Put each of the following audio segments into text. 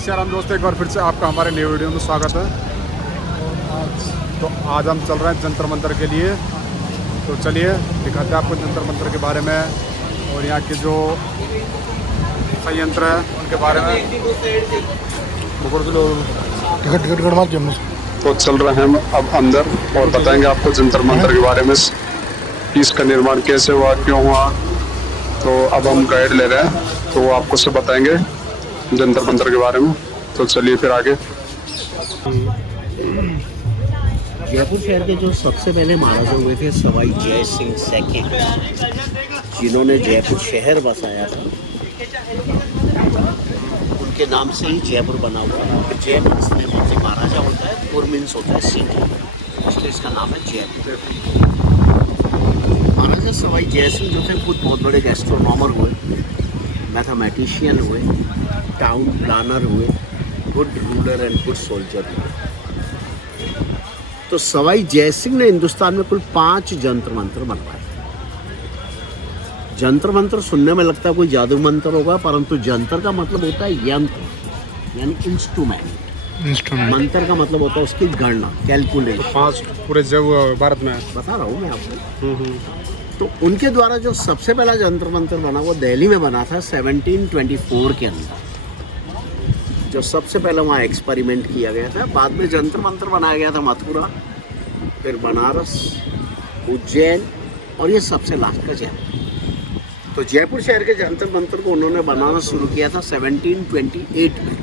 श्याराम दोस्तों, एक बार फिर से आपका हमारे नए वीडियो में स्वागत है। आज हम चल रहे हैं जंतर मंतर के लिए। तो चलिए दिखाते हैं आपको जंतर मंतर के बारे में और यहाँ के जो संयंत्र है उनके बारे में। तो चल रहे हैं हम अब अंदर और बताएंगे आपको जंतर मंतर के बारे में, इसका निर्माण कैसे हुआ, क्यों हुआ। तो अब हम गाइड ले रहे हैं तो वो आपको सब बताएंगे जंतर मंतर के बारे में। तो चलिए फिर आगे। जयपुर शहर के जो सबसे पहले महाराजा हुए थे सवाई जय सिंह सेकंड, जिन्होंने जयपुर शहर बसाया था, उनके नाम से ही जयपुर बना हुआ है। जय मीन्स महाराजा होता है, पुर मीन्स होता है सिटी, इसलिए इसका नाम है जयपुर। महाराजा सवाई जय सिंह जो थे खुद बहुत बड़े गैस्ट्रोनॉमर हुए, मैथमेटिशियन हुए, टाउन प्लानर हुए, good ruler and good soldier हुए। तो सवाई जय सिंह ने हिंदुस्तान में कुल 5 जंतर मंत्र बनवाए। जंतर मंत्र सुनने में लगता है कोई जादू मंत्र होगा, परंतु जंतर का मतलब होता है यंत्र यानी इंस्ट्रूमेंट। मंत्र का मतलब होता है उसकी गणना, कैलकुलेशन। तो 5 पूरे जब भारत में बता रहा हूँ मैं आपको। तो उनके द्वारा जो सबसे पहला जंतर मंत्र बना वो दिल्ली में बना था 1724 के अंदर, जो सबसे पहले वहाँ एक्सपेरिमेंट किया गया था। बाद में जंतर मंत्र बनाया गया था मथुरा, फिर बनारस, उज्जैन और ये सबसे लास्ट का जयपुर। तो जयपुर शहर के जंतर मंत्र को उन्होंने बनाना शुरू किया था 1728 में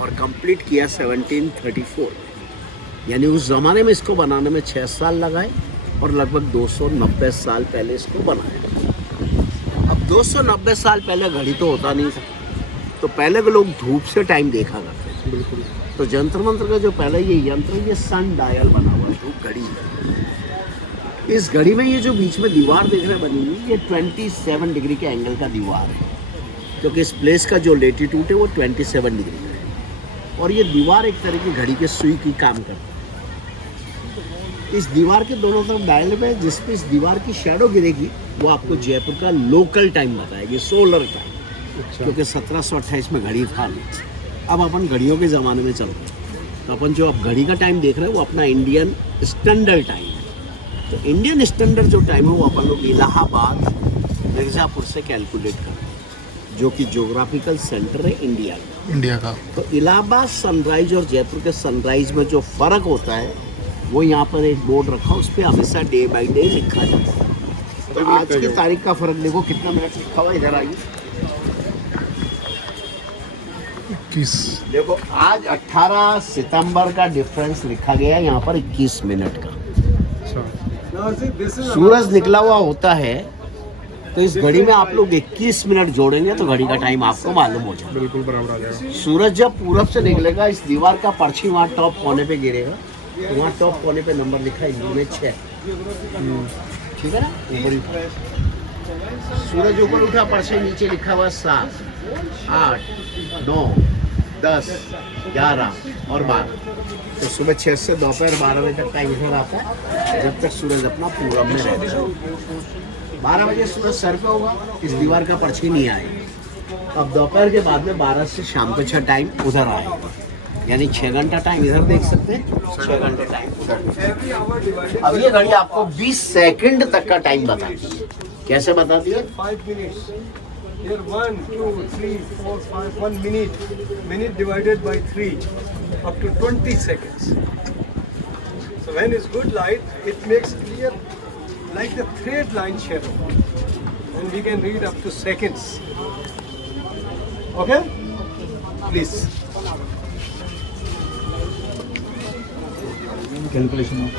और कंप्लीट किया 1734। यानी उस ज़माने में इसको बनाने में 6 साल लगाए और लगभग 290 साल पहले इसको बनाया। अब 290 साल पहले घड़ी तो होता नहीं था, तो पहले के लोग धूप से टाइम देखा करते थे। बिल्कुल। तो जंतर मंत्र का जो पहले ये यंत्र, ये सन डायल बना हुआ है, धूप घड़ी है। इस घड़ी में ये जो बीच में दीवार देख रहे बनी हुई, ये 27 डिग्री के एंगल का दीवार है, क्योंकि इस प्लेस का जो लेटीट्यूड है वो 27 डिग्री का है। और ये दीवार एक तरह की घड़ी के सुई की काम करती है। इस दीवार के दोनों तरफ डायल में जिस पे इस दीवार की शैडो गिरेगी वो आपको जयपुर का लोकल टाइम बताएगी, सोलर टाइम। अच्छा। क्योंकि 1728 में घड़ी था नहीं। अब अपन घड़ियों के ज़माने में चलते हैं, तो अपन जो अब घड़ी का टाइम देख रहे हैं वो अपना इंडियन स्टैंडर्ड टाइम है। तो इंडियन स्टैंडर्ड जो टाइम है वो अपन लोग इलाहाबाद मिर्ज़ापुर से कैलकुलेट करते हैं, जो कि ज्योग्राफिकल सेंटर है इंडिया का। तो इलाहाबाद सनराइज और जयपुर के सनराइज में जो फ़र्क होता है वो यहाँ पर एक बोर्ड रखा, उस पर हमेशा डे बाई डे लिखा जाता है। तो आज की तारीख का फ़र्क देखो, कितना मिनट लिखा हुआ इधर आइए। देखो आज 18 सितंबर का डिफरेंस लिखा गया है यहाँ पर 21 मिनट का। सूरज निकला हुआ होता है तो इस घड़ी में आप लोग 21 मिनट जोड़ेंगे तो घड़ी का टाइम आपको मालूम हो जाएगा। बिल्कुल बराबर आ जाएगा। सूरज जब पूरब से निकलेगा, इस दीवार का पर्ची वहाँ टॉप कोने पे गिरेगा, तो वहाँ टॉप कोने पे नंबर लिखा है हिंदी में 6। ठीक है ना? ऊपर सूरज ऊपर उठा, पर्ची नीचे लिखा हुआ 7, 8, 9, 10, 11 और 12। तो सुबह 6 से दोपहर 12 बजे तक टाइम इधर आता है, जब तक सूरज अपना पूरब में रहता है। 12 बजे सूरज सर पे होगा, इस दीवार का पर्ची नहीं आएगा। अब दोपहर के बाद में 12 से शाम को 6 टाइम उधर आएगा, यानी 6 घंटा टाइम इधर देख सकते हैं, 6 घंटे टाइम उधर। अब ये घड़ी आपको 20 सेकंड तक का टाइम बताती है। कैसे बताती है? 5 minutes. Here 1, 2, 3, 4, 5, 1 minute. Minute divided by 3, up to 20 seconds. So when it's good light, it makes clear like the thread line shadow. And we can read up to seconds. Okay? Please. Calculation.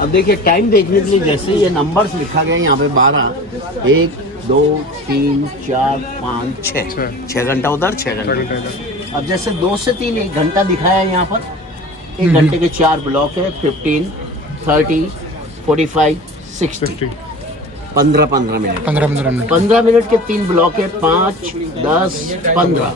अब देखिए time देखने के लिए जैसे ये numbers लिखा गया है यहाँ पे 12, 1, 2, 3, 4, 5, 6 घंटा उधर, 6 घंटा। अब जैसे 2 से 3 1 घंटा दिखाया है यहाँ पर, 1 घंटे के 4 ब्लॉक है, 15, 30, 45, 60, 15 मिनट। 15 मिनट के 3 ब्लॉक है, 5, 10, 15।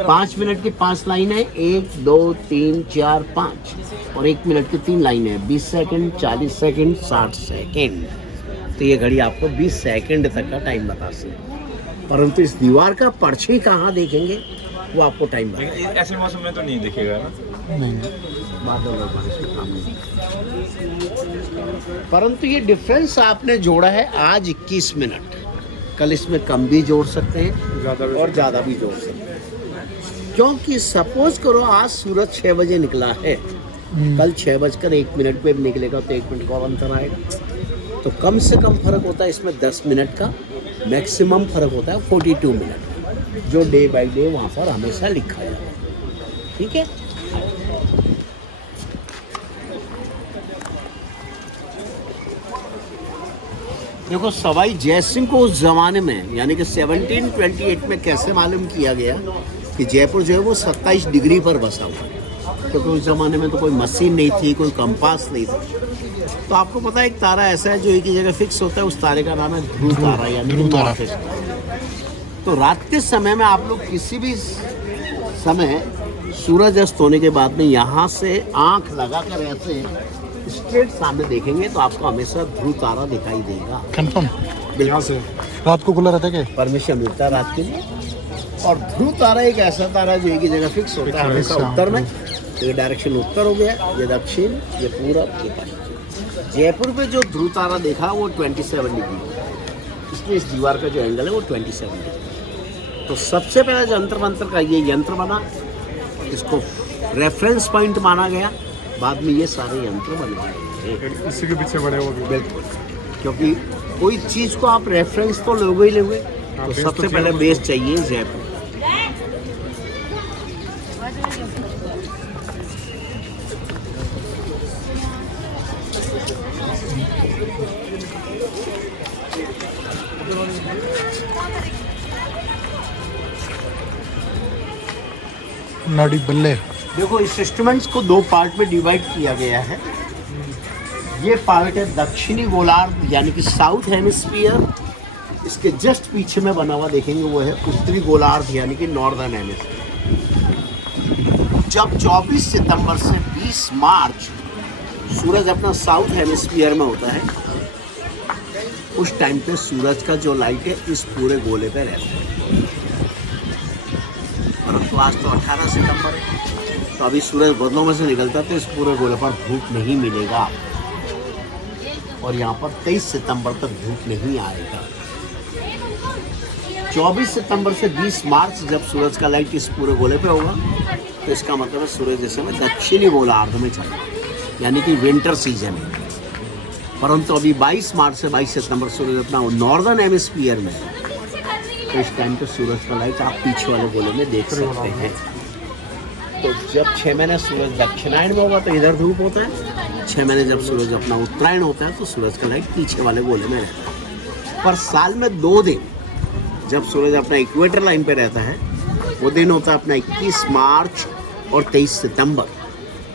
5 मिनट की 5 लाइन है, 1, 2, 3, 4, 5 और 1 मिनट की 3 लाइन है, 20 सेकंड, 40 सेकंड, 60 सेकंड। तो ये घड़ी आपको 20 सेकंड तक का टाइम बताती है। परंतु इस दीवार का पर्ची कहाँ देखेंगे? वो आपको टाइम बताएगा। ऐसे मौसम में तो नहीं दिखेगा ना। नहीं बादल और बारिश में काम नहीं। परंतु ये डिफरेंस आपने जोड़ा है आज 21 मिनट, कल इसमें कम भी जोड़ सकते हैं और ज़्यादा भी जोड़ सकते हैं, क्योंकि सपोज करो आज सूरज 6 बजे निकला है, कल 6:01 पे निकलेगा तो 1 मिनट का और अंतर आएगा। तो कम से कम फर्क होता है इसमें 10 मिनट का, मैक्सिमम फर्क होता है 42 मिनट, जो डे बाय डे वहाँ पर हमेशा लिखा जाता है। ठीक है। देखो सवाई जय सिंह को उस जमाने में यानी कि 1728 में कैसे मालूम किया गया कि जयपुर जो है वो 27 डिग्री पर बसा हुआ है, क्योंकि उस ज़माने में तो कोई मशीन नहीं थी, कोई कंपास नहीं था। तो आपको पता है एक तारा ऐसा है जो एक ही जगह फिक्स होता है, उस तारे का नाम है ध्रुव तारा यानी कि नॉर्थ ईस्ट। तो रात के समय में आप लोग किसी भी समय सूरज अस्त होने के बाद में यहाँ से आँख लगाकर ऐसे स्ट्रेट सामने देखेंगे तो आपको हमेशा ध्रुव तारा दिखाई देगा। कंफर्म। यहाँ से रात को खुला रहता है क्या? परमिशन मिलता है रात के लिए। और ध्रुव तारा एक ऐसा तारा है जो एक ही जगह फिक्स होता है हमेशा उत्तर में। तो ये डायरेक्शन उत्तर हो गया, ये दक्षिण, ये पूरब, ये पश्चिम। जयपुर पे जो ध्रुव तारा देखा वो 27 डिग्री, इसलिए इस दीवार का जो एंगल है वो 27 डिग्री। तो सबसे पहला जो अंतर मंत्र का ये यंत्र बना, इसको रेफरेंस पॉइंट माना गया, बाद में ये सारे यंत्र बनवाए गए। इसी के पीछे बड़े हो गए। बिल्कुल, क्योंकि कोई चीज़ को आप रेफरेंस तो लोगे ही लोगे, तो सबसे पहले बेस चाहिए जयपुर। नाड़ी बल्ले। देखो इस इंस्ट्रूमेंट्स को 2 पार्ट में डिवाइड किया गया है। ये पार्ट है दक्षिणी गोलार्ध यानी कि साउथ हेमिस्फीयर, इसके जस्ट पीछे में बना हुआ देखेंगे वो है उत्तरी गोलार्ध यानी कि नॉर्दर्न हेमिस्फीयर। जब 24 सितंबर से 20 मार्च सूरज अपना साउथ हेमिस्फीयर में होता है, उस टाइम पे सूरज का जो लाइट है इस पूरे गोले पे रहता है। परंतु आज तो 18 सितंबर है, तो अभी सूरज बदलों में से निकलता है तो इस पूरे गोले पर धूप नहीं मिलेगा, और यहाँ पर 23 सितंबर तक धूप नहीं आएगा। 24 सितंबर से 20 मार्च जब सूरज का लाइट इस पूरे गोले पे होगा तो इसका मतलब है सूरज जैसे में दक्षिणी गोलार्ध में चल रहा है, यानी कि विंटर सीजन है। परंतु अभी 22 मार्च से 22 सितंबर सूरज अपना नॉर्दर्न हेमिस्फीयर में है, तो इस टाइम पे सूरज का लाइट आप पीछे वाले गोले में देख सकते हैं। तो जब 6 महीने सूरज दक्षिणायन में होगा तो इधर धूप होता है, 6 महीने जब सूरज अपना उत्तरायण होता है तो सूरज का लाइट पीछे वाले गोले में रहता है। पर साल में 2 दिन जब सूरज अपना इक्वेटर लाइन पे रहता है, वो दिन होता है अपना 21 मार्च और 23 सितंबर,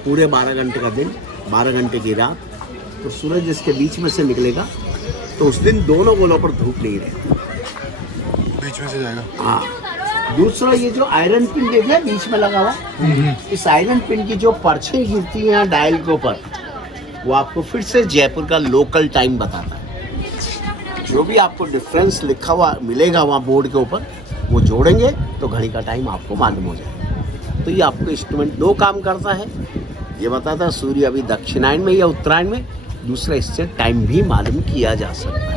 पूरे 12 घंटे का दिन, 12 घंटे की रात। तो सूरज इसके बीच में से निकलेगा तो उस दिन दोनों गोलों पर धूप नहीं रहेगी, बीच में से जाएगा। हाँ। दूसरा ये जो आयरन पिन देख रहे हैं बीच में लगा हुआ, इस आयरन पिन की जो पर्चे गिरती हैं डायल के ऊपर, वो आपको फिर से जयपुर का लोकल टाइम बताता है। जो भी आपको डिफरेंस लिखा हुआ मिलेगा वहाँ बोर्ड के ऊपर, वो जोड़ेंगे तो घड़ी का टाइम आपको मालूम हो जाएगा। तो ये आपको इंस्ट्रूमेंट 2 काम करता है, ये बताता है सूर्य अभी दक्षिणायन में या उत्तरायण में, दूसरा इससे टाइम भी मालूम किया जा सकता है।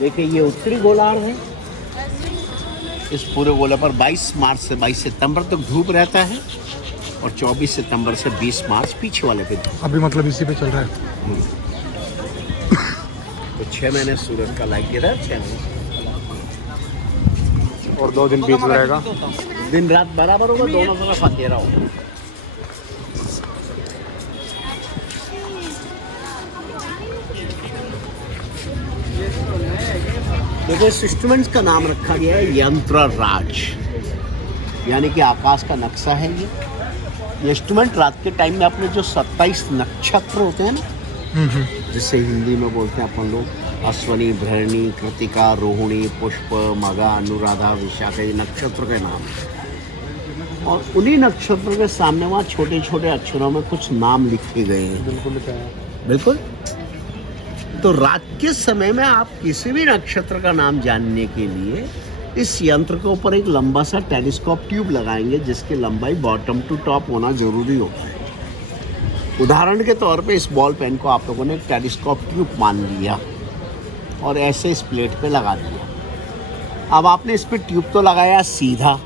देखिए ये उत्तरी गोलार्ध है, इस पूरे गोले पर 22 मार्च से 22 सितंबर तक धूप रहता है, और 24 सितंबर से 20 मार्च पीछे वाले पे धूप। अभी मतलब इसी पे चल रहा है। तो 6 महीने सूरज का लाइट गिरा, 6 महीने और 2 दिन बीच में रहेगा। दिन रात बराबर होगा, दोनों तरफ अंधेरा होगा। देखो इस इंस्ट्रूमेंट्स का नाम रखा गया है यंत्र राज, यानी कि आकाश का नक्शा है ये इंस्ट्रूमेंट। रात के टाइम में अपने जो 27 नक्षत्र होते हैं ना, जिसे हिंदी में बोलते हैं अपन लोग अश्वनी, भरणी, कृतिका, रोहिणी, पुष्प, मगा, अनुराधा, विशाखा, ये नक्षत्र के नाम है। और उन्हीं नक्षत्र के सामने वहाँ छोटे छोटे अक्षरों में कुछ नाम लिखे गए हैं। बिल्कुल लिखा है। बिल्कुल। तो रात के समय में आप किसी भी नक्षत्र का नाम जानने के लिए इस यंत्र के ऊपर एक लंबा सा टेलीस्कोप ट्यूब लगाएंगे, जिसकी लंबाई बॉटम टू टॉप होना जरूरी होता है। उदाहरण के तौर पे इस बॉल पेन को आप लोगों ने एक टेलीस्कोप ट्यूब मान लिया और ऐसे इस प्लेट पे लगा दिया। अब आपने इस पे ट्यूब तो लगाया सीधा,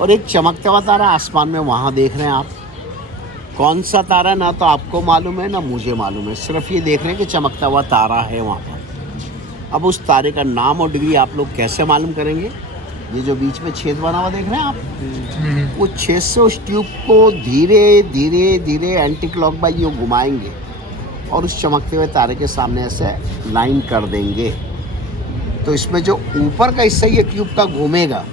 और एक चमकता हुआ तारा आसमान में वहाँ देख रहे हैं आप। कौन सा तारा ना तो आपको मालूम है ना मुझे मालूम है, सिर्फ ये देख रहे हैं कि चमकता हुआ तारा है वहाँ पर। अब उस तारे का नाम और डिग्री आप लोग कैसे मालूम करेंगे? ये जो बीच में छेद बना हुआ देख रहे हैं आप, वो छेद से उस ट्यूब को धीरे धीरे धीरे एंटी क्लॉक वाइज यूँ घुमाएंगे और उस चमकते हुए तारे के सामने ऐसे लाइन कर देंगे। तो इसमें जो ऊपर का हिस्सा ये ट्यूब का घूमेगा,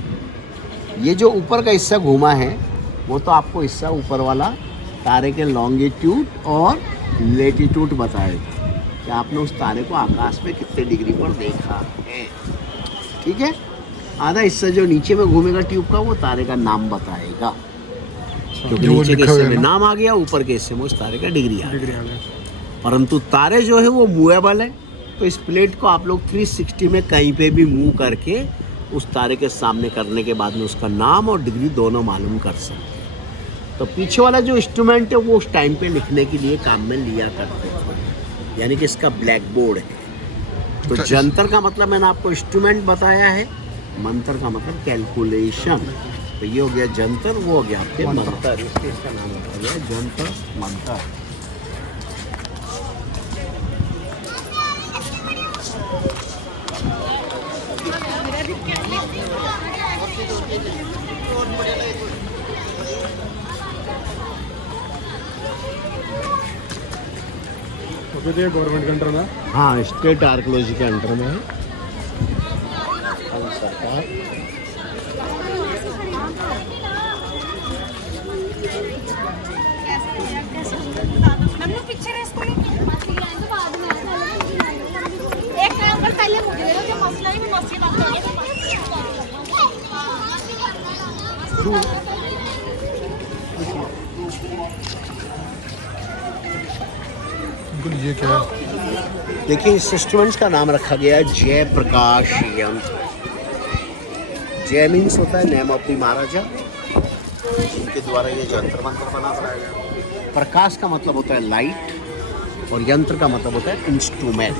ये जो ऊपर का हिस्सा घूमा है वो तो आपको हिस्सा ऊपर वाला तारे के लॉन्गिट्यूड और लेटीट्यूड बताएगा कि आपने उस तारे को आकाश में कितने डिग्री पर देखा है। ठीक है। आधा हिस्सा जो नीचे में घूमेगा ट्यूब का, वो तारे का नाम बताएगा, क्योंकि नीचे के हिस्से में नाम आ गया, ऊपर के हिस्से में उस तारे का डिग्री आ गया। परंतु तारे जो है वो मूवेबल है, तो इस प्लेट को आप लोग 360 में कहीं पे भी मूव करके उस तारे के सामने करने के बाद में उसका नाम और डिग्री दोनों मालूम कर सकते हैं। तो पीछे वाला जो इंस्ट्रूमेंट है वो उस टाइम पे लिखने के लिए काम में लिया करते थे, यानी कि इसका ब्लैक बोर्ड है। तो जंतर का मतलब मैंने आपको इंस्ट्रूमेंट बताया है, मंत्र का मतलब कैलकुलेशन। तो ये हो गया जंतर, वो हो गया आपके मंत्र। इसका नाम रखा गया जंतर मंत्र। गवर्नमेंट के अंडर में? हाँ, स्टेट आर्कोलॉजी के अंडर में है सरकार। ये क्या है? देखिए, इस इंस्ट्रूमेंट्स का नाम रखा गया है जय प्रकाश यंत्र। जय मीन्स होता है नेम ऑफ द महाराजा, जिनके द्वारा ये जंतर मंत्र बना है। प्रकाश का मतलब होता है लाइट, और यंत्र का मतलब होता है इंस्ट्रूमेंट।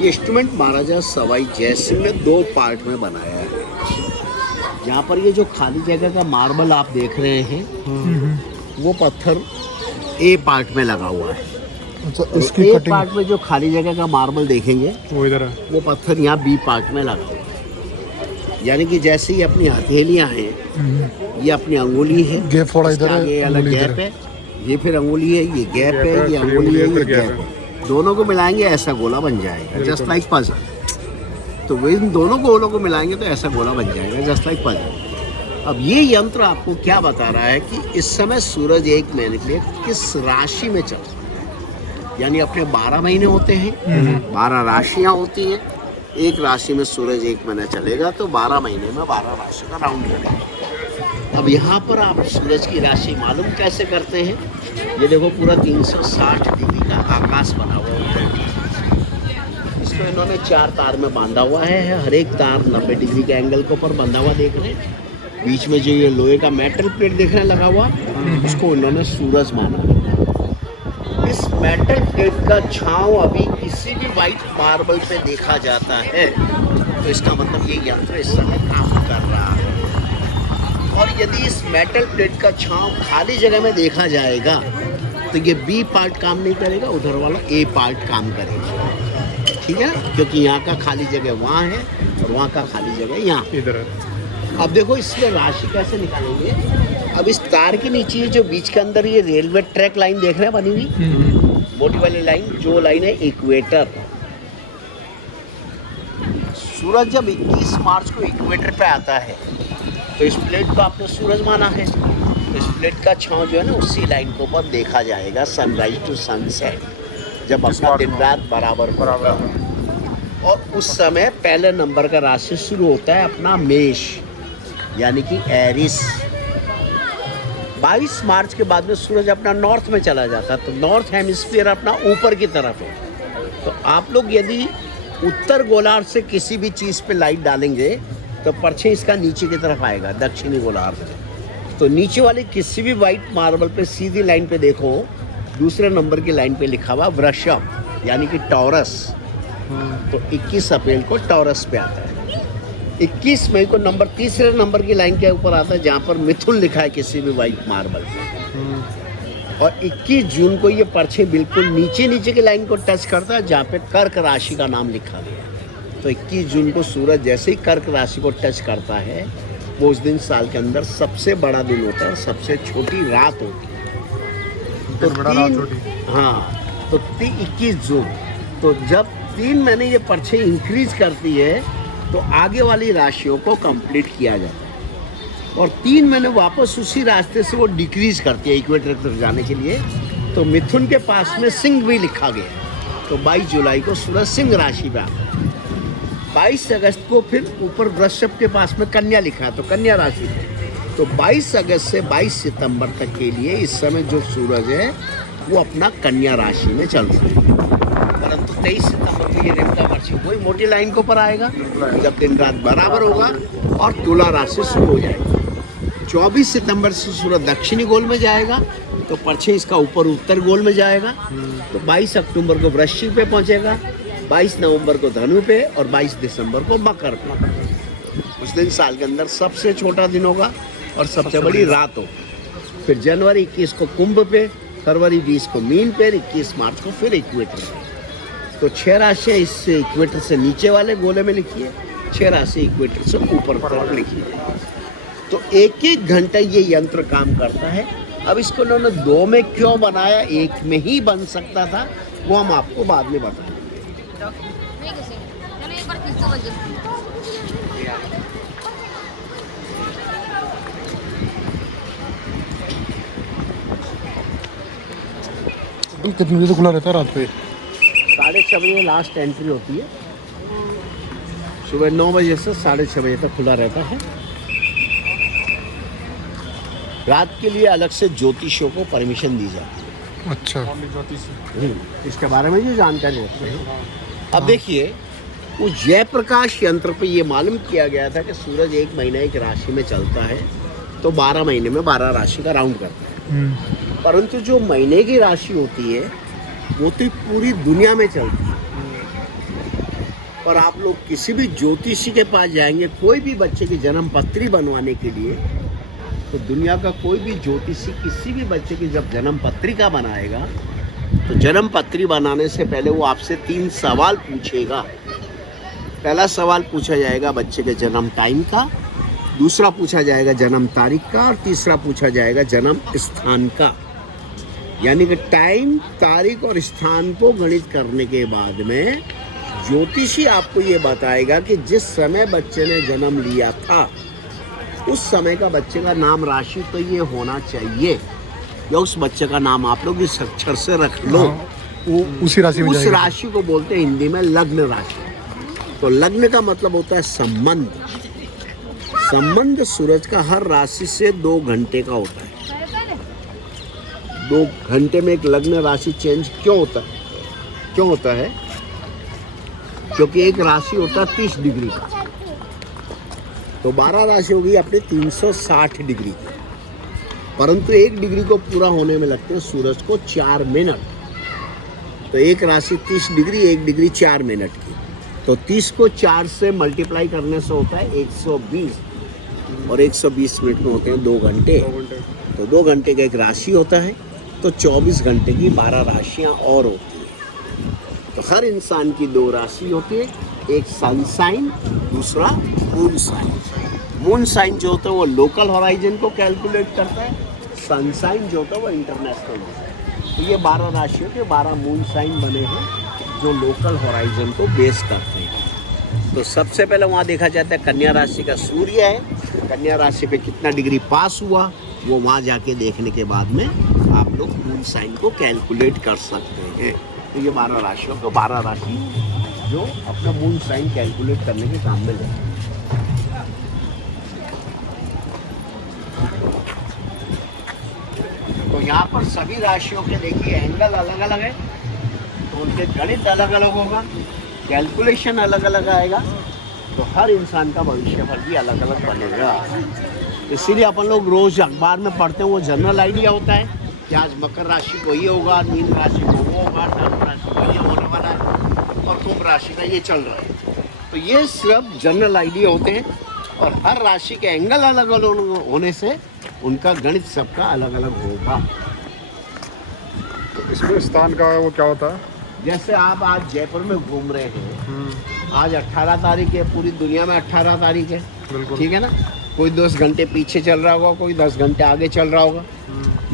ये इंस्ट्रूमेंट महाराजा सवाई जय सिंह ने 2 पार्ट में बनाया है। यहाँ पर ये जो खाली जगह का मार्बल आप देख रहे हैं, वो पत्थर ए पार्ट में लगा हुआ है। अच्छा, तो इसकी ए कटिंग पार्ट में जो खाली जगह का मार्बल देखेंगे वो इधर है, वो पत्थर यहाँ बी पार्ट में लगा हुआ है। यानी कि जैसे ही अपनी हथेलियाँ हैं, ये अपनी अंगुली है, गैप थोड़ा इधर है, ये अलग अंगुली गैप इधर है, ये फिर अंगुली है, ये गैप है, ये अंगुली है, ये गैप है। दोनों को मिलाएंगे ऐसा गोला बन जाएगा, जस्ट लाइक पजल। तो वे इन दोनों गोलों को मिलाएंगे तो ऐसा गोला बन जाएगा, जस्ट लाइक पजल। अब ये यंत्र आपको क्या बता रहा है कि इस समय सूरज 1 महीने के लिए किस राशि में चल रहा है। यानी अपने 12 महीने होते हैं, 12 राशियाँ होती हैं। एक राशि में सूरज 1 महीना चलेगा तो 12 महीने में 12 राशि का राउंड लगेगा। अब यहाँ पर आप सूरज की राशि मालूम कैसे करते हैं? ये देखो, पूरा 360 डिग्री का आकाश बना हुआ है। इसको इन्होंने 4 तार में बांधा हुआ है। हर एक तार 90 डिग्री के एंगल के ऊपर बंधा हुआ देख रहे हैं। बीच में जो ये लोहे का मेटल प्लेट देख रहे हैं लगा हुआ, उसको इन्होंने सूरज माना। इस मेटल प्लेट का छांव अभी किसी भी वाइट मार्बल पे देखा जाता है, तो इसका मतलब ये यंत्र इस समय काम कर रहा है। और यदि इस मेटल प्लेट का छांव खाली जगह में देखा जाएगा तो ये बी पार्ट काम नहीं करेगा, उधर वाला ए पार्ट काम करेगा। ठीक है, क्योंकि यहाँ का खाली जगह वहाँ है और वहाँ का खाली जगह यहाँ इधर है। अब देखो, इसमें राशि कैसे निकालेंगे? अब इस तार के नीचे जो बीच के अंदर ये रेलवे ट्रैक लाइन देख रहे हैं बनी हुई, मोटी वाली लाइन, जो लाइन है इक्वेटर। सूरज जब 21 मार्च को इक्वेटर पे आता है तो इस प्लेट को आपने सूरज माना है। तो इस प्लेट का छांव जो है ना उसी लाइन के ऊपर देखा जाएगा सनराइज टू सनसेट, जब अपना दिन रात बराबर होगा। और उस समय पहले नंबर का राशि शुरू होता है अपना मेष। यानी कि एरिस। 22 मार्च के बाद में सूरज अपना नॉर्थ में चला जाता है, तो नॉर्थ हेमिस्फीयर अपना ऊपर की तरफ है। तो आप लोग यदि उत्तर गोलार्ध से किसी भी चीज़ पे लाइट डालेंगे तो परछाई इसका नीचे की तरफ आएगा, दक्षिणी गोलार्ध से। तो नीचे वाली किसी भी वाइट मार्बल पे सीधी लाइन पे देखो, दूसरे नंबर की लाइन पे लिखा हुआ वृषभ यानी कि टॉरस। तो 21 अप्रैल को टॉरस पे आता है। 21 मई को नंबर तीसरे नंबर की लाइन के ऊपर आता है जहाँ पर मिथुन लिखा है किसी भी वाइट मार्बल पे। और 21 जून को ये परछाई बिल्कुल नीचे की लाइन को टच करता है जहाँ पे कर्क राशि का नाम लिखा गया है। तो 21 जून को सूरज जैसे ही कर्क राशि को टच करता है, वो उस दिन साल के अंदर सबसे बड़ा दिन होता है, सबसे छोटी रात होती है। तो हाँ, तो 21 जून, तो जब 3 महीने ये परछाई इंक्रीज करती है तो आगे वाली राशियों को कंप्लीट किया जाता है, और 3 महीने वापस उसी रास्ते से वो डिक्रीज करती है इक्वेटर तक जाने के लिए। तो मिथुन के पास में सिंह भी लिखा गया है। तो 22 जुलाई को सूरज सिंह राशि में आता है। 22 अगस्त को फिर ऊपर वृषभ के पास में कन्या लिखा है, तो कन्या राशि है। तो 22 अगस्त से 22 सितंबर तक के लिए इस समय जो सूरज है वो अपना कन्या राशि में चल रहा है। परंतु 23 सितंबर को ये रेवता परछाई वही मोटी लाइन के ऊपर आएगा जब दिन रात बराबर होगा और तुला राशि शुरू हो जाएगी। 24 सितंबर से सूरज दक्षिणी गोल में जाएगा, तो परछाई इसका ऊपर उत्तर गोल में जाएगा। तो 22 अक्टूबर को वृश्चिक पे पहुंचेगा, 22 नवंबर को धनु पे, और 22 दिसंबर को मकर पे। उस दिन साल के अंदर सबसे छोटा दिन होगा और सबसे बड़ी रात होगी। फिर जनवरी 21 को कुंभ पे, फरवरी 20 को मीन पे, 21 मार्च को फिर इक्वेटर पे। तो 6 राशियाँ इस इक्वेटर से नीचे वाले गोले में लिखिए, 6 राशि इक्वेटर से ऊपर तरफ लिखिए। तो 1-1 घंटा ये यंत्र काम करता है। अब इसको उन्होंने 2 में क्यों बनाया, 1 में ही बन सकता था, वो हम आपको बाद में बताएंगे। कितने बजे खुला रहता है रात पे? 6:30 बजे लास्ट एंट्री होती है। सुबह 9 बजे से 6:30 बजे तक खुला रहता है। रात के लिए अलग से ज्योतिषियों को परमिशन दी जाती है। अच्छा, इसके बारे में जो जानकारी रखते हैं। अब देखिए, उस जयप्रकाश यंत्र पे ये मालूम किया गया था कि सूरज 1 महीना एक राशि में चलता है, तो 12 महीने में 12 राशि का राउंड करता है। परंतु जो महीने की राशि होती है वो तो पूरी दुनिया में चलती है। पर आप लोग किसी भी ज्योतिषी के पास जाएंगे कोई भी बच्चे की जन्म पत्री बनवाने के लिए, तो दुनिया का कोई भी ज्योतिषी किसी भी बच्चे की जब जन्म पत्रिका बनाएगा, तो जन्म पत्री बनाने से पहले वो आपसे 3 सवाल पूछेगा। पहला सवाल पूछा जाएगा बच्चे के जन्म टाइम का, दूसरा पूछा जाएगा जन्म तारीख का, और तीसरा पूछा जाएगा जन्म स्थान का। यानी कि टाइम, तारीख और स्थान को गणित करने के बाद में ज्योतिषी आपको ये बताएगा कि जिस समय बच्चे ने जन्म लिया था उस समय का बच्चे का नाम राशि तो ये होना चाहिए, या उस बच्चे का नाम आप लोग इस अक्षर से रख लो। वो उसी राशि में उस जाएगा। राशि को बोलते हैं हिंदी में लग्न राशि। तो लग्न का मतलब होता है संबंध। संबंध सूरज का हर राशि से 2 घंटे का होता है। 2 घंटे में एक लग्न राशि चेंज क्यों होता है? क्योंकि एक राशि होता है 30 डिग्री का, तो 12 राशि होगी अपने 360 डिग्री की। परंतु 1 डिग्री को पूरा होने में लगते हैं सूरज को 4 मिनट। तो एक राशि 30 डिग्री, 1 डिग्री 4 मिनट की, तो 30 को 4 से मल्टीप्लाई करने से होता है 120, और 120 मिनट में होते हैं 2 घंटे। तो 2 घंटे का एक राशि होता है, तो 24 घंटे की 12 राशियाँ और होती हैं। तो हर इंसान की 2 राशि होती है, एक सन साइन, दूसरा मून साइन। मून साइन जो होता है वो लोकल हॉराइजन को कैलकुलेट करता है, सन साइन जो होता है वो इंटरनेशनल होता है। तो ये 12 राशियों के 12 मून साइन बने हैं जो लोकल हॉराइजन को बेस करते हैं। तो सबसे पहले वहाँ देखा जाता है कन्या राशि का सूर्य है, कन्या राशि पे कितना डिग्री पास हुआ, वो वहाँ जाके देखने के बाद में आप लोग मून साइन को कैलकुलेट कर सकते हैं। तो ये 12 राशियों को 12 राशि जो अपना मून साइन कैलकुलेट करने के काम में लेते हैं। तो यहाँ पर सभी राशियों के देखिए एंगल अलग अलग है, तो उनके गणित अलग अलग होगा, कैलकुलेशन अलग अलग आएगा, तो हर इंसान का भविष्यफल भी अलग अलग बनेगा। इसीलिए अपन लोग रोज अखबार में पढ़ते हैं, वो जनरल आइडिया होता है कि आज मकर राशि को ये होगा, मीन राशि को वो होगा, धनु राशि को ये होने वाला है और कुंभ राशि का ये चल रहा है। तो ये सब जनरल आइडिया होते हैं और हर राशि के एंगल अलग अलग होने से उनका गणित सबका अलग अलग होगा। तो इसमें स्थान का वो क्या होता है? जैसे आप आज जयपुर में घूम रहे हैं, आज 18 तारीख है, पूरी दुनिया में 18 तारीख है, बिल्कुल। ठीक है ना। कोई 10 घंटे पीछे चल रहा होगा, कोई 10 घंटे आगे चल रहा होगा,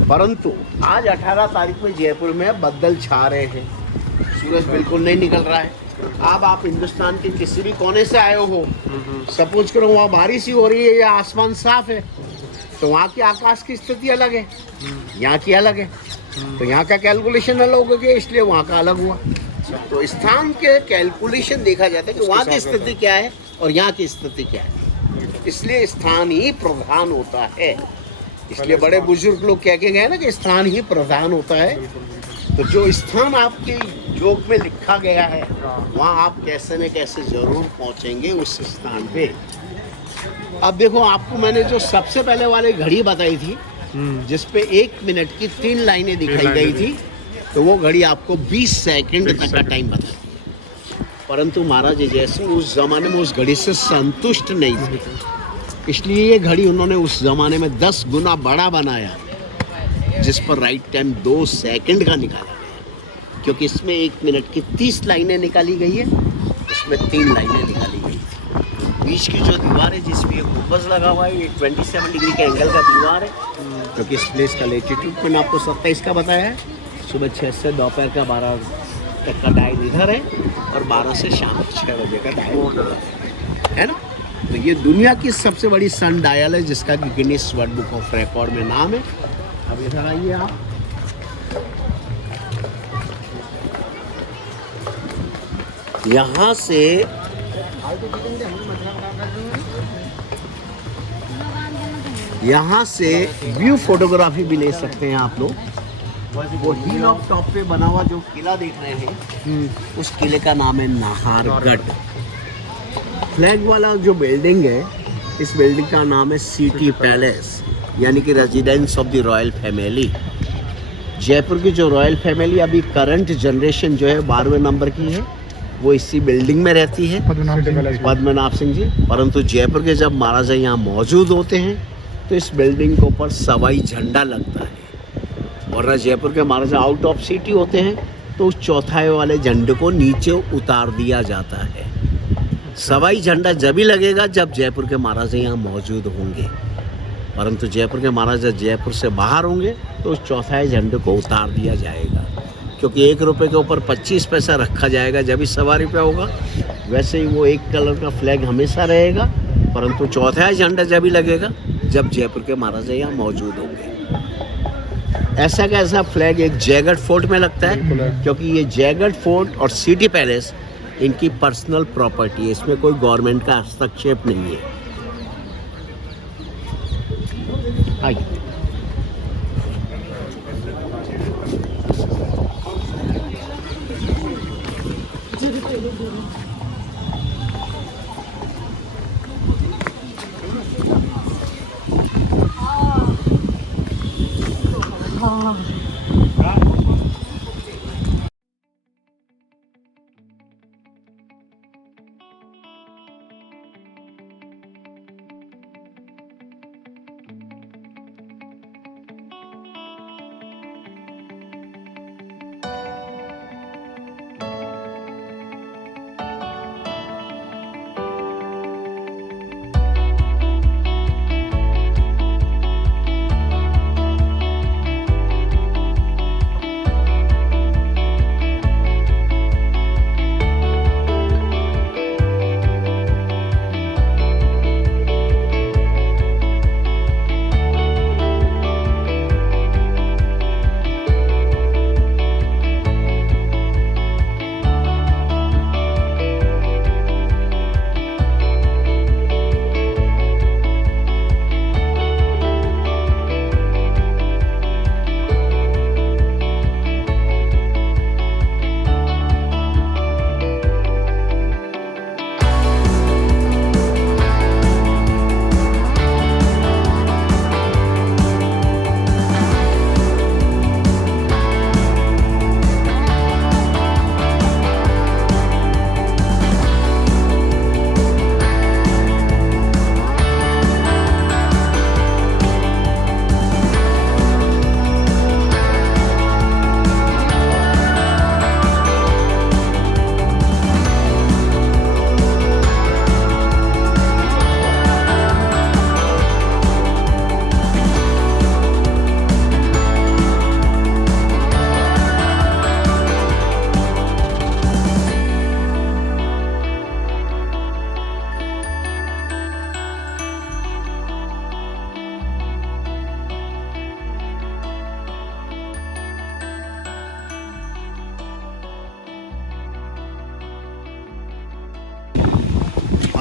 परंतु आज 18 तारीख में जयपुर में बादल छा रहे हैं, सूरज बिल्कुल नहीं निकल रहा है। अब आप हिंदुस्तान के किसी भी कोने से आए हो, सपोज करो वहाँ बारिश ही हो रही है या आसमान साफ है, तो वहाँ की आकाश की स्थिति अलग है, यहाँ की अलग है, तो यहाँ का कैलकुलेशन अलग हो गया, इसलिए वहाँ का अलग हुआ। तो स्थान के कैलकुलेशन देखा जाता है कि वहाँ की स्थिति क्या है और यहाँ की स्थिति क्या है, इसलिए स्थान ही प्रधान होता है। इसलिए बड़े बुजुर्ग लोग कह के गए ना कि स्थान ही प्रधान होता है। तो जो स्थान आपके योग में लिखा गया है, वहाँ आप कैसे न कैसे जरूर पहुँचेंगे उस स्थान पे। अब देखो, आपको मैंने जो सबसे पहले वाली घड़ी बताई थी, जिसपे 1 मिनट की 3 लाइनें दिखाई गई थी, तो वो घड़ी आपको 20 सेकंड तक का टाइम बताती है। परंतु महाराज जैसे उस जमाने में उस घड़ी से संतुष्ट नहीं थे, इसलिए ये घड़ी उन्होंने उस जमाने में 10 गुना बड़ा बनाया, जिस पर राइट टाइम 2 सेकंड का निकाला गया, क्योंकि इसमें 1 मिनट की 30 लाइनें निकाली गई है, इसमें 3 लाइनें निकाली गई थी। बीच की जो दीवार है जिसमें गुंबज लगा हुआ है, ये 27 डिग्री के एंगल का दीवार है, क्योंकि इस प्लेस का लेटीट्यूड मैंने आपको 27 का बताया है। सुबह 6 से दोपहर का 12 तक का डायल इधर है और 12 से शाम 6 बजे का डायल है ना। तो ये दुनिया की सबसे बड़ी सन डायल है, जिसका कि Guinness world book of record में नाम है। अब इधर आइए आप, यहाँ से व्यू फोटोग्राफी भी ले सकते हैं आप लोग। वो हिल ऑफ टॉप पे बना हुआ जो किला देख रहे हैं, उस किले का नाम है नाहरगढ़। फ्लैग वाला जो बिल्डिंग है, इस बिल्डिंग का नाम है सिटी पैलेस, यानी कि residence of the royal family. Jaipur की जो रॉयल फैमिली अभी करंट जनरेशन जो है 12वें नंबर की है, वो इसी बिल्डिंग में रहती है, पद्मनाभ सिंह जी। परंतु जयपुर के जब महाराजा यहाँ मौजूद होते हैं, तो इस बिल्डिंग के ऊपर सवाई झंडा लगता है, वरना जयपुर के महाराजा आउट ऑफ सिटी होते हैं, तो उस चौथाई वाले झंडे को नीचे उतार दिया जाता है। सवाई झंडा जब ही लगेगा जब जयपुर के महाराजा यहाँ मौजूद होंगे, परंतु जयपुर के महाराजा जयपुर से बाहर होंगे तो उस चौथाई झंडे को उतार दिया जाएगा, क्योंकि 1 रुपये के ऊपर 25 पैसा रखा जाएगा जब ही सवारी पे होगा। वैसे ही वो 1 कलर का फ्लैग हमेशा रहेगा, परंतु चौथाई झंडा जब ही लगेगा जब जयपुर के महाराजा यहाँ मौजूद होंगे। ऐसा का ऐसा फ्लैग एक जयगढ़ फोर्ट में लगता है, क्योंकि ये जयगढ़ फोर्ट और सिटी पैलेस इनकी पर्सनल प्रॉपर्टी है, इसमें कोई गवर्नमेंट का हस्तक्षेप नहीं है। आइए।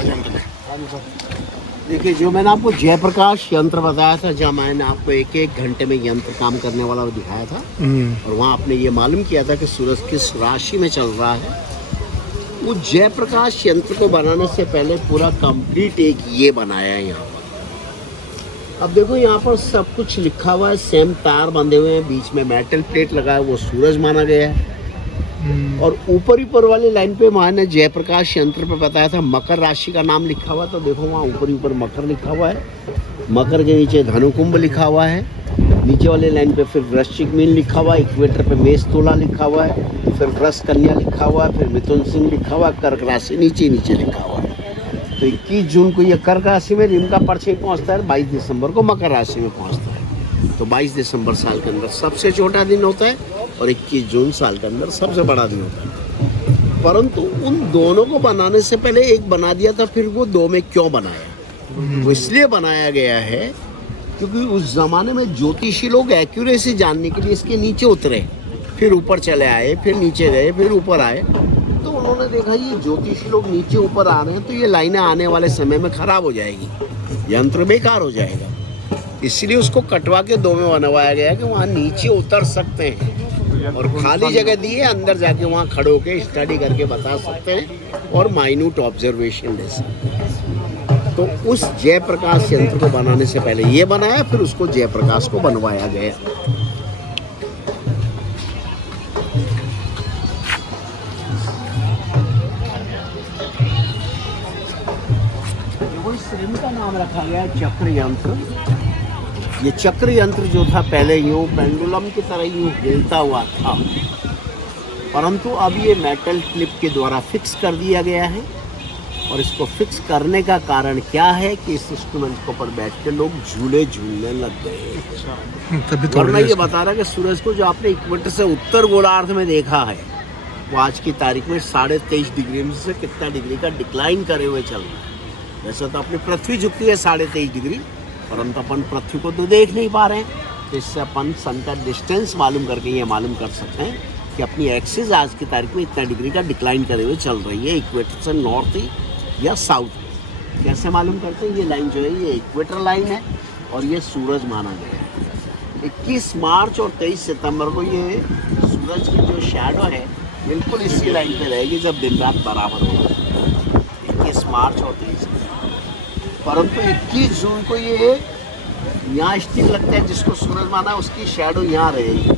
यंत्र में। देखिए, जो मैंने आपको जयप्रकाश यंत्र बताया था, जहाँ मैंने आपको एक एक घंटे में यंत्र काम करने वाला वो दिखाया था, और वहाँ आपने ये मालूम किया था कि सूरज किस राशि में चल रहा है। वो जयप्रकाश यंत्र को बनाने से पहले पूरा कंप्लीट एक ये बनाया है यहाँ पर। अब देखो, यहाँ पर सब कुछ लिखा हुआ है, सेम तार बंधे हुए हैं, बीच में मेटल प्लेट लगा है, वो सूरज माना गया है। और ऊपर वाली लाइन पे मैंने जयप्रकाश यंत्र पे बताया था मकर राशि का नाम लिखा हुआ, तो देखो वहाँ ऊपर मकर लिखा हुआ है, मकर के नीचे धनुकुंभ लिखा हुआ है, नीचे वाले लाइन पे फिर वृश्चिक मीन लिखा हुआ है, इक्वेटर पे मेष तुला लिखा हुआ है, फिर वृष कन्या लिखा हुआ है, फिर मिथुन सिंह लिखा हुआ है, कर्क राशि नीचे लिखा हुआ है। तो 21 जून को ये कर्क राशि में ऋण का परछाई पहुँचता है, 22 दिसंबर को मकर राशि में पहुँचता है। तो 22 दिसंबर साल के अंदर सबसे छोटा दिन होता है, और 21 जून साल के अंदर सबसे बड़ा दिन होता है। परंतु उन दोनों को बनाने से पहले एक बना दिया था, फिर वो दो में क्यों बनाया? वो इसलिए बनाया गया है क्योंकि उस ज़माने में ज्योतिषी लोग एक्यूरेसी जानने के लिए इसके नीचे उतरे, फिर ऊपर चले आए, फिर नीचे गए, फिर ऊपर आए। तो उन्होंने देखा ये ज्योतिषी लोग नीचे ऊपर आ रहे हैं, तो ये लाइनें आने वाले समय में ख़राब हो जाएगी, यंत्र बेकार हो जाएगा। इसलिए उसको कटवा के दो में बनवाया गया है कि वहाँ नीचे उतर सकते हैं, और खाली जगह दी है, अंदर जाके वहाँ खड़े होके स्टडी करके बता सकते हैं और माइन्यूट ऑब्जर्वेशन ले सकते हैं। तो उस जयप्रकाश यंत्र को बनाने से पहले ये बनाया, फिर उसको जयप्रकाश को बनवाया गया। इस ऋण का नाम रखा गया चक्र यंत्र। ये चक्र यंत्र जो था पहले यूँ पेंडुलम की तरह यूँ हिलता हुआ था, परंतु अब ये मेटल क्लिप के द्वारा फिक्स कर दिया गया है। और इसको फिक्स करने का कारण क्या है कि इस इंस्ट्रूमेंट के ऊपर बैठ के लोग झूले झूलने लग गए। वरना ये बता रहा है कि सूरज को जो आपने इक्वेटर से उत्तर गोलार्ध में देखा है, वो आज की तारीख में 23.5 डिग्री से कितना डिग्री का डिक्लाइन करे हुए चल रहा है। वैसे तो अपनी पृथ्वी झुकती है 23.5 डिग्री, परंतु अपन पृथ्वी को तो देख नहीं पा रहे हैं। तो इससे अपन सन का डिस्टेंस मालूम करके ये मालूम कर सकते हैं कि अपनी एक्सिस आज की तारीख में इतना डिग्री का डिक्लाइन करे हुए चल रही है, इक्वेटर से नॉर्थ या साउथ। कैसे मालूम करते हैं? ये लाइन जो है ये इक्वेटर लाइन है, और ये सूरज माना गया है। 21 मार्च और 23 सितंबर को ये सूरज की जो शैडो है बिल्कुल इसी लाइन पे रहेगी, जब दिन रात बराबर होगा, 21 मार्च और 23 सितंबर। परंतु 21 जून को ये यहाँ स्थिर लगता है, जिसको सूरज माना उसकी शैडो यहाँ रहेगी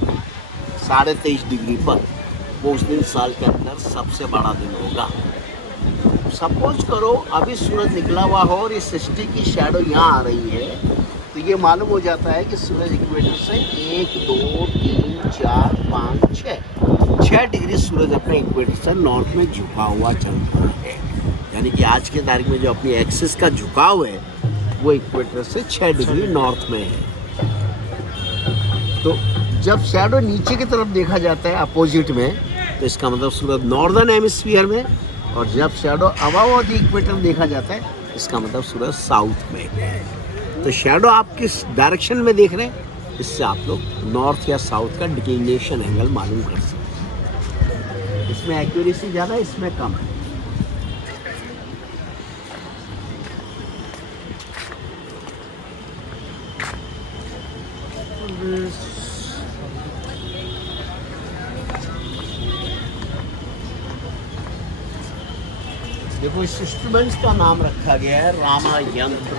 23.5 डिग्री पर। वो उस दिन साल के अंदर सबसे बड़ा दिन होगा। सपोज करो अभी सूरज निकला हुआ हो और इस सृष्टि की शैडो यहाँ आ रही है, तो ये मालूम हो जाता है कि सूरज इक्वेटर से 1, 2, 3, 4, 5, 6 डिग्री सूरज अपने इक्वेटर से नॉर्थ में झुका हुआ चल रहा है। यानी कि आज की तारीख में जो अपनी एक्सिस का झुकाव है वो इक्वेटर से 6 डिग्री नॉर्थ में है। तो जब शैडो नीचे की तरफ देखा जाता है अपोजिट में, तो इसका मतलब सूरज नॉर्दर्न हेमिस्फीयर में, और जब शैडो अबव द इक्वेटर देखा जाता है, इसका मतलब सूरज साउथ में है। तो शैडो आप किस डायरेक्शन में देख रहे हैं, इससे आप लोग नॉर्थ या साउथ का डिक्लिनेशन एंगल मालूम कर सकते हैं। इसमें एक्यूरेसी ज़्यादा है, इसमें कम है। देखो, इस इंस्ट्रूमेंट्स का नाम रखा गया है रामा यंत्र।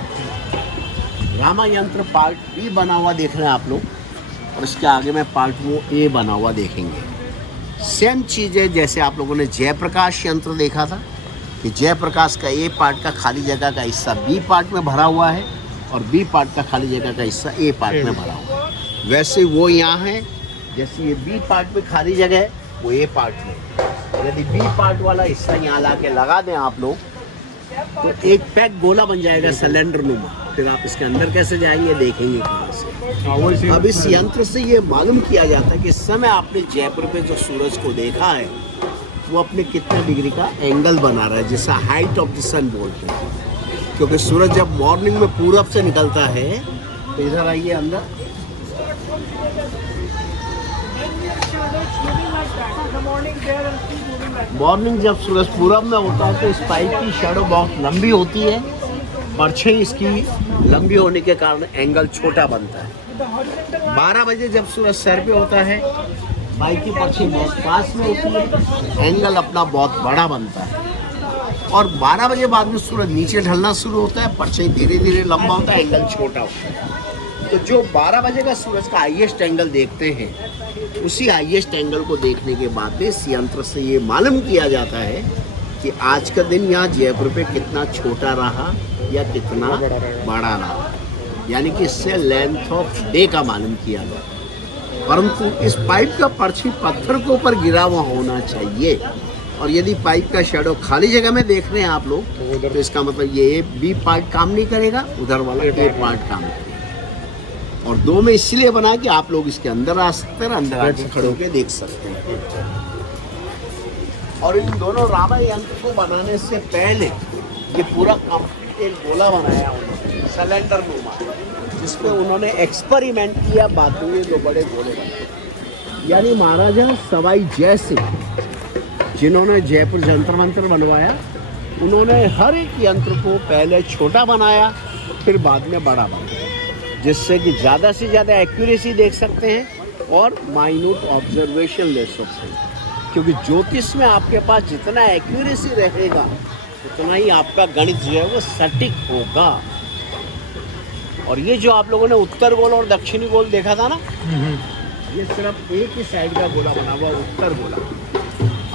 रामा यंत्र पार्ट बी बना हुआ देख रहे हैं आप लोग, और इसके आगे में पार्ट वो ए बना हुआ देखेंगे। सेम चीज़ है जैसे आप लोगों ने जयप्रकाश यंत्र देखा था कि जयप्रकाश का ए पार्ट का खाली जगह का हिस्सा बी पार्ट में भरा हुआ है, और बी पार्ट का खाली जगह का हिस्सा ए पार्ट में भरा हुआ है। वैसे वो यहाँ है, जैसे ये बी पार्ट में खाली जगह है वो ए पार्ट में। यदि बी पार्ट वाला हिस्सा यहाँ ला के लगा दें आप लोग, तो एक पैक गोला बन जाएगा सिलेंडर नुमा। फिर आप इसके अंदर कैसे जाएंगे देखेंगे कहाँ से। अब इस यंत्र से ये मालूम किया जाता है कि इस समय आपने जयपुर पे जो सूरज को देखा है वो अपने कितने डिग्री का एंगल बना रहा है, जिसे हाइट ऑफ द सन बोलते हैं। क्योंकि सूरज जब मॉर्निंग में पूरब से निकलता है, तो इधर आइए अंदर, मॉर्निंग जब सूरज पूरब में होता है तो इस पाइप की शैडो बहुत लंबी होती है, परछाई इसकी लंबी होने के कारण एंगल छोटा बनता है। 12 बजे जब सूरज सर पे होता है, पाइप की परछाई बहुत पास में होती है, एंगल अपना बहुत बड़ा बनता है। और 12 बजे बाद में सूरज नीचे ढलना शुरू होता है, परछाई धीरे धीरे लंबा होता है, एंगल छोटा होता है। तो जो 12 बजे का सूरज का हाईएस्ट एंगल देखते हैं, उसी हाईएस्ट एंगल को देखने के बाद में इस यंत्र से ये मालूम किया जाता है कि आज का दिन यहाँ जयपुर पे कितना छोटा रहा या कितना बड़ा रहा, यानी कि इससे लेंथ ऑफ डे का मालूम किया जाता है। परंतु इस पाइप का परछी पत्थर के ऊपर गिरा हुआ होना चाहिए, और यदि पाइप का शेडो खाली जगह में देख रहे हैं आप लोग, तो इसका मतलब ये बी पार्ट काम नहीं करेगा, उधर वाला ए पार्ट काम करेगा। और 2 में इसलिए बना कि आप लोग इसके अंदर आ सकते हैं, अंदर आके खड़े होकर देख सकते हैं। और इन दोनों रामा यंत्र को बनाने से पहले ये पूरा कंप्लीट एक गोला बनाया उन्होंने, सिलेंडर नुमा, जिसपे उन्होंने एक्सपेरिमेंट किया। बाद में ये 2 बड़े गोले बनाए। यानी महाराजा सवाई जय सिंह, जिन्होंने जयपुर जंतर मंतर बनवाया, उन्होंने हर एक यंत्र को पहले छोटा बनाया, फिर बाद में बड़ा बनाया, जिससे कि ज़्यादा से ज़्यादा एक्यूरेसी देख सकते हैं और माइन्यूट ऑब्जर्वेशन ले सकते हैं। क्योंकि ज्योतिष में आपके पास जितना एक्यूरेसी रहेगा, उतना ही आपका गणित जो है वो सटीक होगा। और ये जो आप लोगों ने उत्तर गोल और दक्षिणी गोल देखा था ना, ये सिर्फ एक ही साइड का गोला बना हुआ, उत्तर गोला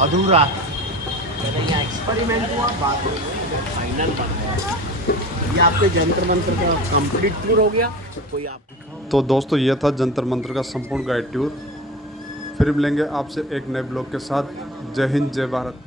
अधूरा है। पहले यहाँ एक्सपेरिमेंट हुआ, बाद में फाइनल बनाया। ये आपके जंतर मंत्र का कंप्लीट टूर हो गया। कोई आप तो दोस्तों, ये था जंतर मंत्र का संपूर्ण गाइड टूर। फिर मिलेंगे आपसे एक नए ब्लॉग के साथ। जय हिंद, जय भारत।